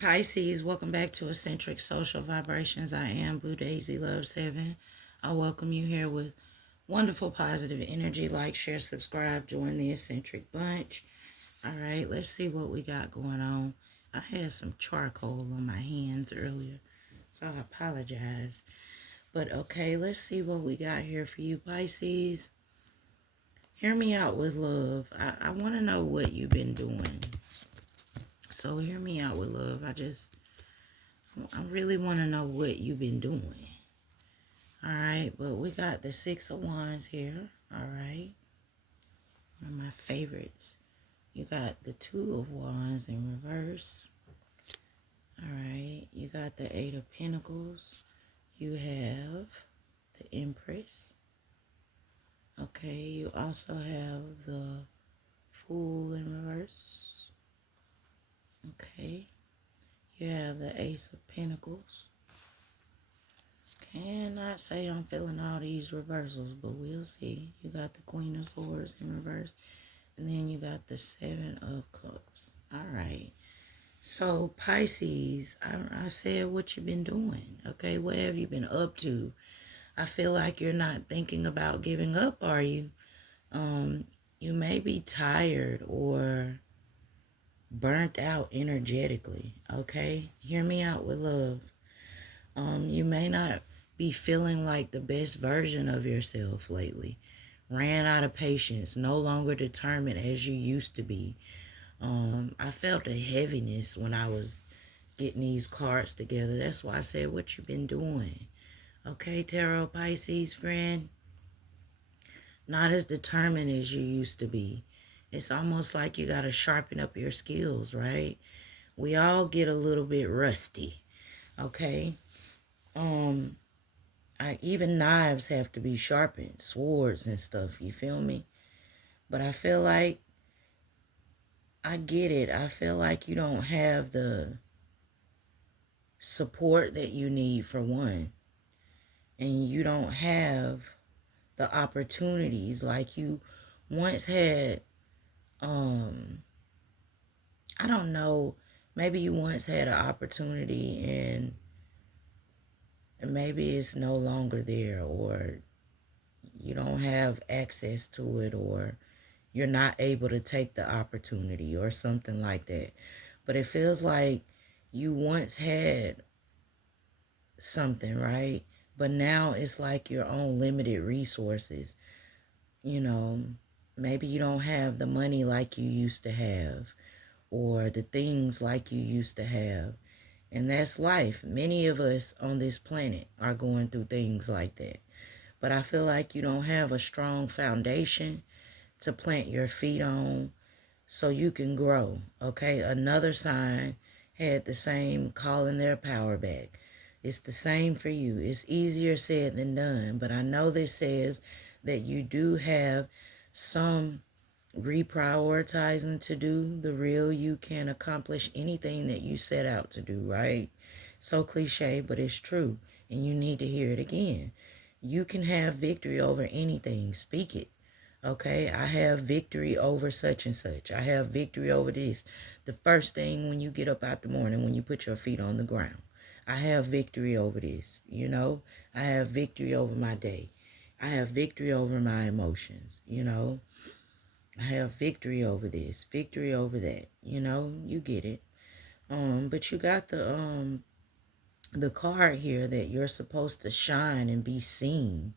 Pisces, welcome back to Eccentric Social Vibrations. I am Blue Daisy Love 7. I welcome you here with wonderful positive energy. Like, share, subscribe, join the Eccentric Bunch. All right, let's see what we got going on. I had some charcoal on my hands earlier, so I apologize. But okay, let's see what we got here for you, Pisces. Hear me out with love. I want to know what you've been doing. So hear me out with love. I really want to know what you've been doing. All right, but we got the Six of Wands here. All right, one of my favorites. You got the Two of Wands in reverse. All right, you got the Eight of Pentacles. You have the Empress. Okay, you also have the Fool in reverse. Okay, you have the Ace of Pentacles. Cannot say I'm feeling all these reversals, but we'll see. You got the Queen of Swords in reverse, and then you got the Seven of Cups. All right. So, Pisces, I said what you've been doing, okay? What have you been up to? I feel like you're not thinking about giving up, are you? You may be tired or burnt out energetically, okay? Hear me out with love. You may not be feeling like the best version of yourself lately. Ran out of patience, no longer determined as you used to be. I felt a heaviness when I was getting these cards together. That's why I said, what you been doing? Okay, Tarot Pisces friend, not as determined as you used to be. It's almost like you got to sharpen up your skills, right? We all get a little bit rusty, okay? Um, even knives have to be sharpened, swords and stuff, you feel me? But I feel like, I get it. I feel like you don't have the support that you need for one. And you don't have the opportunities like you once had. I don't know, maybe you once had an opportunity and maybe it's no longer there, or you don't have access to it, or you're not able to take the opportunity or something like that. But it feels like you once had something, right? But now it's like your own limited resources. You know, maybe you don't have the money like you used to have, or the things like you used to have. And that's life. Many of us on this planet are going through things like that. But I feel like you don't have a strong foundation to plant your feet on so you can grow. Okay, another sign had the same calling their power back. It's the same for you. It's easier said than done, but I know this says that you do have some reprioritizing to do. The real you can accomplish anything that you set out to do, right? So cliche, but it's true, and you need to hear it again. You can have victory over anything. Speak it. Okay, I have victory over such and such. I have victory over this. The first thing when you get up out the morning, when you put your feet on the ground, I have victory over this. You know, I have victory over my day. I have victory over my emotions. You know, I have victory over this, victory over that. You know, you get it. But you got the card here that you're supposed to shine and be seen,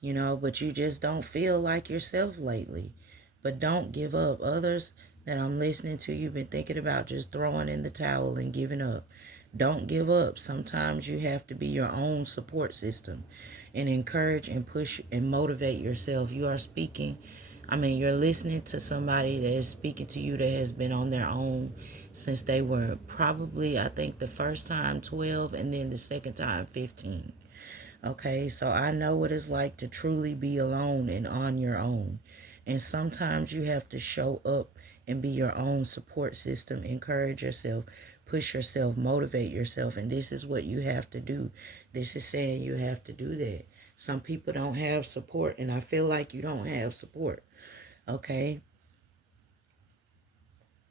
you know, but you just don't feel like yourself lately. But don't give up. Others that I'm listening to, you've been thinking about just throwing in the towel and giving up. Don't give up. Sometimes you have to be your own support system and encourage and push and motivate yourself. You are speaking, you're listening to somebody that is speaking to you that has been on their own since they were probably, I think, the first time 12 and then the second time 15. Okay, so I know what it's like to truly be alone and on your own. And sometimes you have to show up and be your own support system, encourage yourself, push yourself, motivate yourself. And this is what you have to do. This is saying you have to do that. Some people don't have support, and I feel like you don't have support. Okay,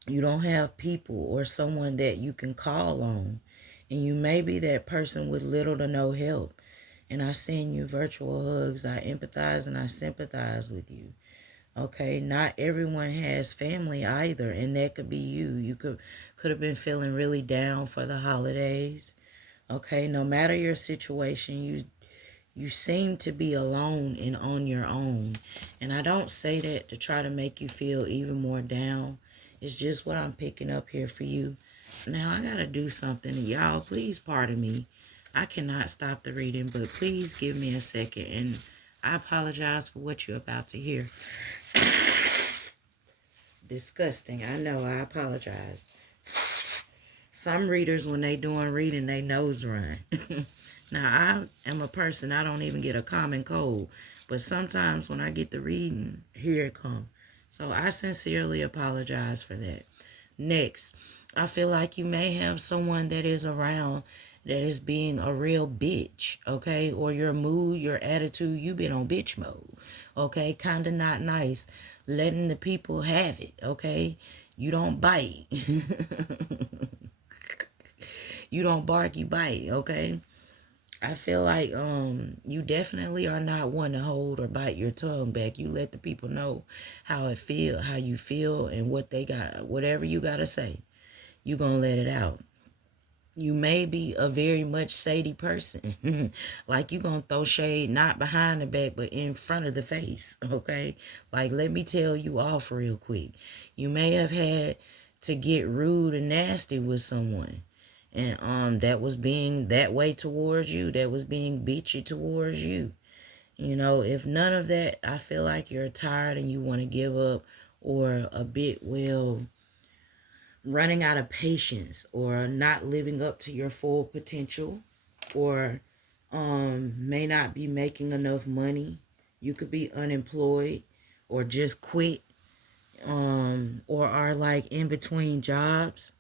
You don't have people or someone that you can call on. And you may be that person with little to no help. And I send you virtual hugs. I empathize and I sympathize with you. Okay, not everyone has family either, and that could be you. You could have been feeling really down for the holidays. Okay, no matter your situation, you seem to be alone and on your own. And I don't say that to try to make you feel even more down. It's just what I'm picking up here for you. Now I gotta do something. Y'all, please pardon me. I cannot stop the reading, but please give me a second. And I apologize for what you're about to hear. Disgusting. I know. I apologize. Some readers, when they doing reading, they nose run. Now, I am a person, I don't even get a common cold. But sometimes when I get the reading, here it come. So I sincerely apologize for that. Next, I feel like you may have someone that is around that is being a real bitch, okay? Or your mood, your attitude, you've been on bitch mode, okay? Kind of not nice. Letting the people have it, okay? You don't bite. You don't bark, you bite, okay? I feel like you definitely are not one to hold or bite your tongue back. You let the people know how you feel and what they got, whatever you gotta say, you gonna let it out. You may be a very much shady person. Like you gonna throw shade not behind the back but in front of the face, okay? Like let me tell you off real quick. You may have had to get rude and nasty with someone. And that was being that way towards you. That was being bitchy towards you. You know, if none of that, I feel like you're tired and you want to give up or a bit, well, running out of patience or not living up to your full potential or may not be making enough money. You could be unemployed or just quit or are like in between jobs.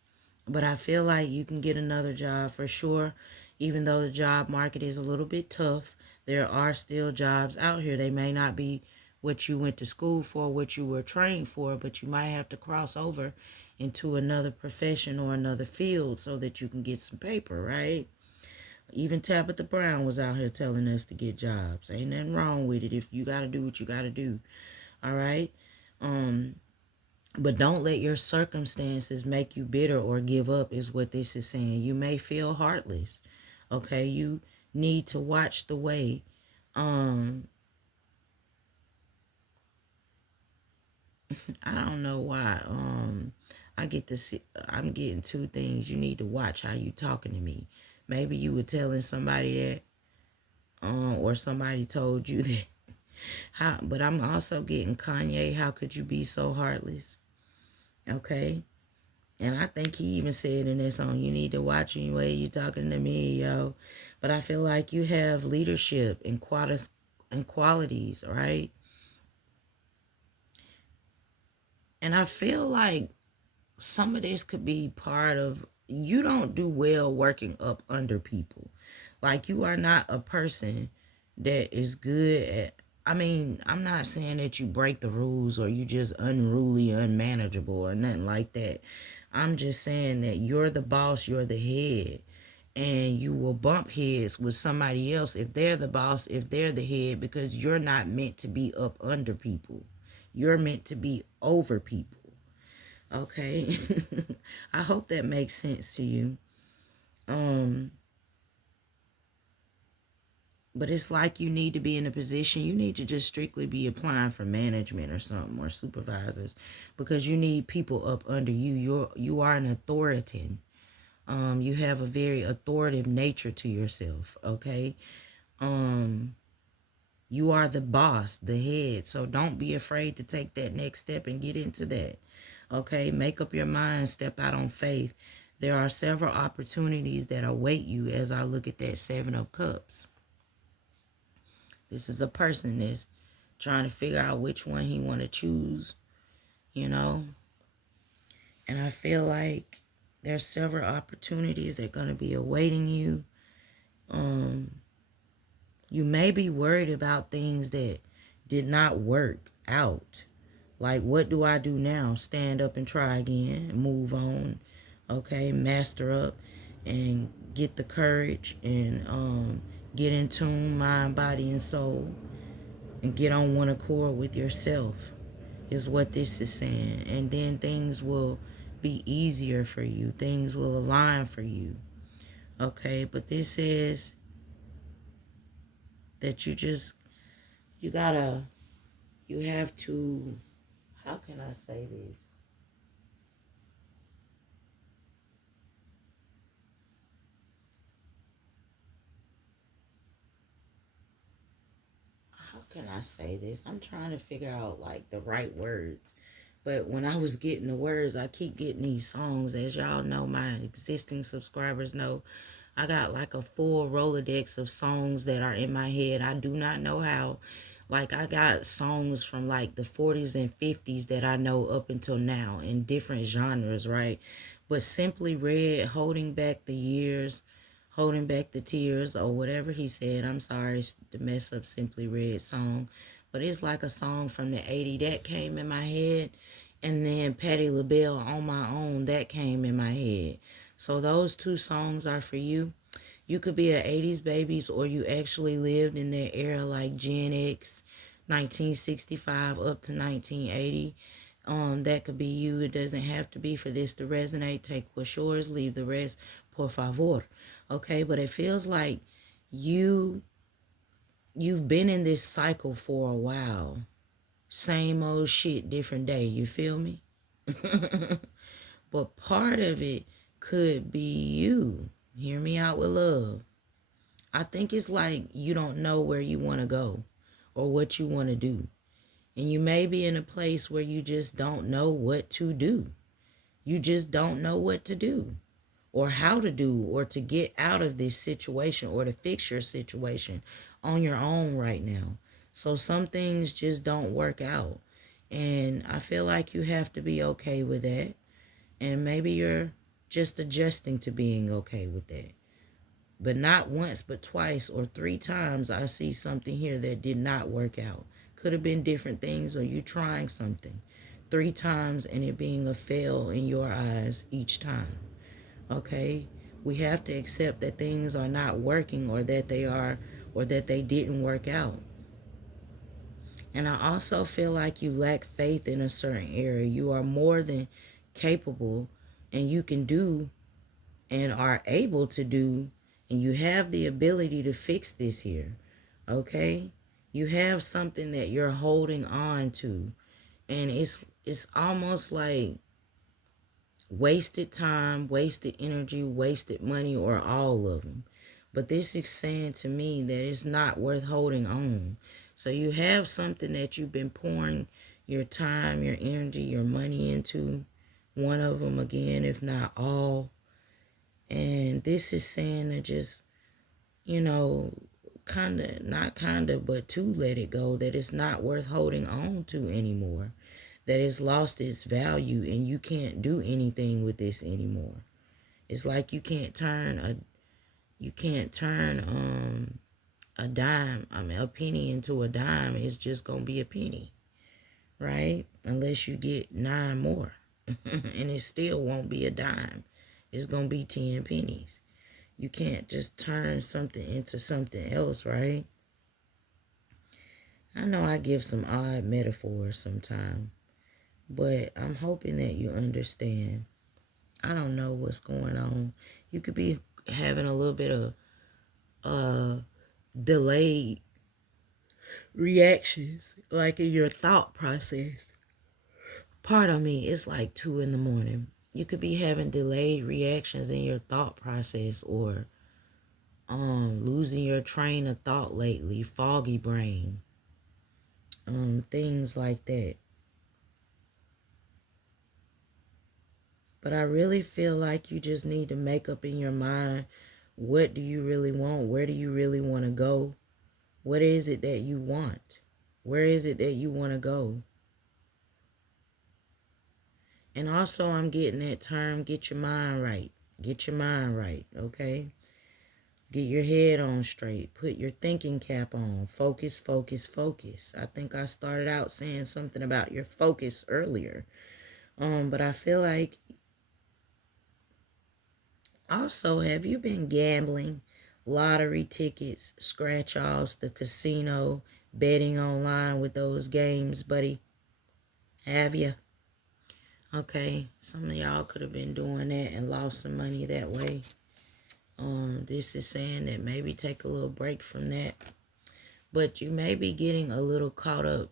But I feel like you can get another job for sure. Even though the job market is a little bit tough, there are still jobs out here. They may not be what you went to school for, what you were trained for, but you might have to cross over into another profession or another field so that you can get some paper, right? Even Tabitha Brown was out here telling us to get jobs. Ain't nothing wrong with it if you got to do what you got to do. All right? But don't let your circumstances make you bitter or give up, is what this is saying. You may feel heartless. Okay, you need to watch the way. I don't know why. I get to see. I'm getting two things. You need to watch how you talking to me. Maybe you were telling somebody that, or somebody told you that. How? But I'm also getting Kanye. How could you be so heartless? Okay. And I think he even said in that song, you need to watch the way you talking to me, yo. But I feel like you have leadership and qualities, right? And I feel like some of this could be part of you don't do well working up under people. Like you are not a person that is good at, I mean, I'm not saying that you break the rules or you just unruly, unmanageable or nothing like that. I'm just saying that you're the boss, you're the head, and you will bump heads with somebody else if they're the boss, if they're the head, because you're not meant to be up under people. You're meant to be over people. Okay. I hope that makes sense to you. Um, but it's like you need to be in a position, you need to just strictly be applying for management or something or supervisors because you need people up under you. You are an authority. You have a very authoritative nature to yourself, okay? You are the boss, the head. So don't be afraid to take that next step and get into that. Okay, make up your mind, step out on faith. There are several opportunities that await you as I look at that Seven of Cups. This is a person that's trying to figure out which one he want to choose, you know. And I feel like there's several opportunities that are going to be awaiting you. You may be worried about things that did not work out. Like, what do I do now? Stand up and try again, move on, okay, master up, and get the courage and get in tune, mind, body, and soul, and get on one accord with yourself, is what this is saying. And then things will be easier for you, things will align for you, okay? But this says that you gotta, you have to, how can I say this? How can I say this? I'm trying to figure out like the right words. But when I was getting the words, I keep getting these songs. As y'all know, my existing subscribers know, I got like a full Rolodex of songs that are in my head. I do not know how. Like, I got songs from like the 40s and 50s that I know up until now in different genres, right? But Simply Red, Holding Back the Years, Holding Back the Tears, or whatever he said. I'm sorry to mess up Simply Red song. But it's like a song from the 80s that came in my head. And then Patti LaBelle, On My Own, that came in my head. So those two songs are for you. You could be an 80s babies, or you actually lived in that era like Gen X, 1965 up to 1980. That could be you. It doesn't have to be for this to resonate. Take what's yours, leave the rest, por favor. Okay, but it feels like you you've been in this cycle for a while. Same old shit, different day. You feel me? But part of it could be you. Hear me out with love. I think it's like you don't know where you want to go or what you want to do. And you may be in a place where you just don't know what to do. You just don't know what to do or how to do or to get out of this situation or to fix your situation on your own right now. So some things just don't work out. And I feel like you have to be okay with that. And maybe you're just adjusting to being okay with that. But not once, but twice or three times I see something here that did not work out. Could have been different things, or you trying something three times and it being a fail in your eyes each time. Okay? We have to accept that things are not working, or that they are, or that they didn't work out. And I also feel like you lack faith in a certain area. You are more than capable, and you can do and are able to do, and you have the ability to fix this here. Okay? You have something that you're holding on to, and it's almost like wasted time, wasted energy, wasted money, or all of them. But this is saying to me that it's not worth holding on. So you have something that you've been pouring your time, your energy, your money into. One of them again, if not all. And this is saying to just, you know, not but to let it go, that it's not worth holding on to anymore, that it's lost its value and you can't do anything with this anymore. It's like you can't turn a dime, a penny into a dime. It's just gonna be a penny, right? Unless you get 9 more. And it still won't be a dime. It's gonna be 10 pennies. You can't just turn something into something else, right? I know I give some odd metaphors sometimes, but I'm hoping that you understand. I don't know what's going on. You could be having a little bit of delayed reactions, like in your thought process. Pardon me, it's like 2 in the morning. You could be having delayed reactions in your thought process, or losing your train of thought lately, foggy brain, things like that. But I really feel like you just need to make up in your mind, what do you really want? Where do you really want to go? What is it that you want? Where is it that you want to go? And also, I'm getting that term, get your mind right. Get your mind right, okay? Get your head on straight. Put your thinking cap on. Focus, focus, focus. I think I started out saying something about your focus earlier. But I feel like also, have you been gambling? Lottery tickets, scratch offs, the casino, betting online with those games, buddy? Have you? Okay, some of y'all could have been doing that and lost some money that way. This is saying that maybe take a little break from that. But you may be getting a little caught up.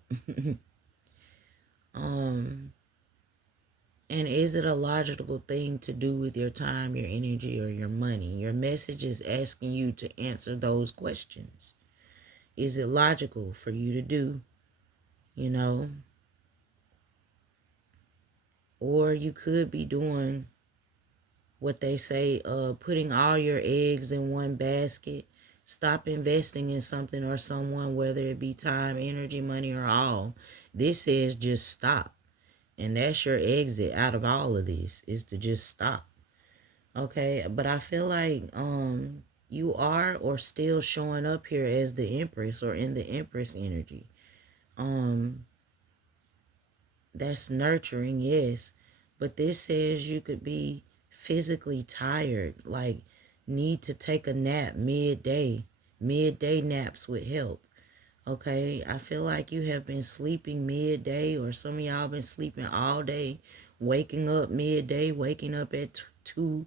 And is it a logical thing to do with your time, your energy, or your money? Your message is asking you to answer those questions. Is it logical for you to do, you know? Or you could be doing what they say, putting all your eggs in one basket. Stop investing in something or someone, whether it be time, energy, money, or all. This says just stop. And that's your exit out of all of this, is to just stop. Okay, but I feel like you are or still showing up here as the Empress or in the Empress energy. That's nurturing, yes. But this says you could be physically tired, like need to take a nap midday. Midday naps would help. Okay, I feel like you have been sleeping midday, or some of y'all been sleeping all day, waking up midday, waking up at 2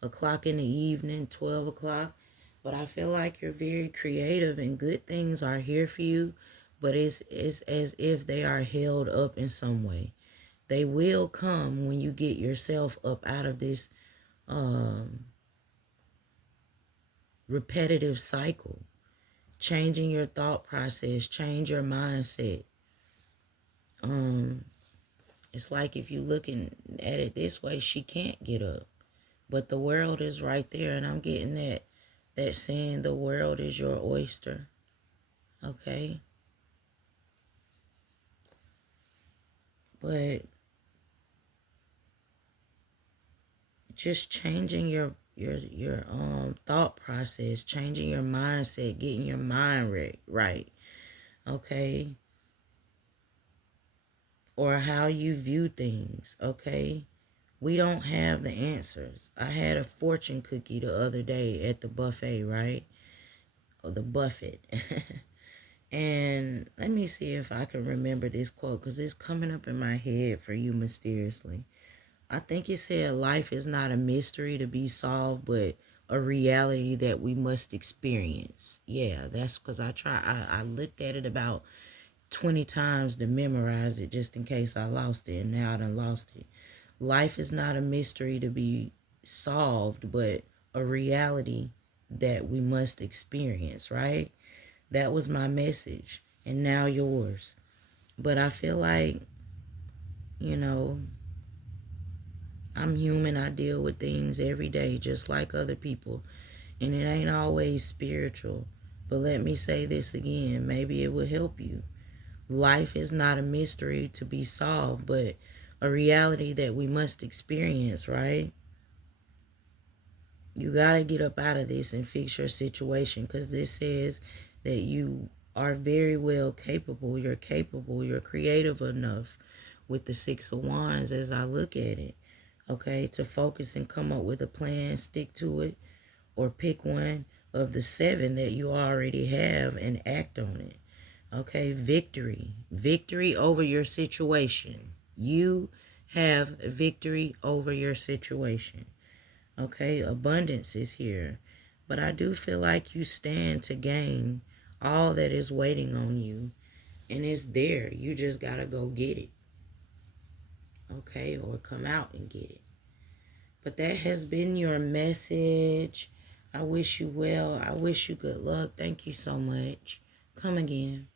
o'clock in the evening, 12 o'clock. But I feel like you're very creative and good things are here for you, but it's as if they are held up in some way. They will come when you get yourself up out of this repetitive cycle. Changing your thought process, change your mindset. It's like if you looking at it this way, she can't get up. But the world is right there, and I'm getting that saying, the world is your oyster. Okay? But just changing your thought process, changing your mindset, getting your mind right. Okay? Or how you view things, okay? We don't have the answers. I had a fortune cookie the other day at the buffet, right? Or the buffet. And let me see if I can remember this quote, because it's coming up in my head for you mysteriously. I think it said, life is not a mystery to be solved, but a reality that we must experience. Yeah, that's because I looked at it about 20 times to memorize it just in case I lost it, and now I done lost it. Life is not a mystery to be solved, but a reality that we must experience, right? That was my message, and now yours. But I feel like, you know, I'm human. I deal with things every day just like other people, and it ain't always spiritual. But let me say this again, maybe it will help you. Life is not a mystery to be solved, but a reality that we must experience, right? You got to get up out of this and fix your situation, because this says that you are very well capable. You're capable. You're creative enough with the Six of Wands as I look at it, okay, to focus and come up with a plan, stick to it, or pick one of the seven that you already have and act on it. Okay, victory. Victory over your situation. You have victory over your situation. Okay, abundance is here. But I do feel like you stand to gain all that is waiting on you. And it's there. You just got to go get it. Okay, or come out and get it. But that has been your message. I wish you well. I wish you good luck. Thank you so much. Come again.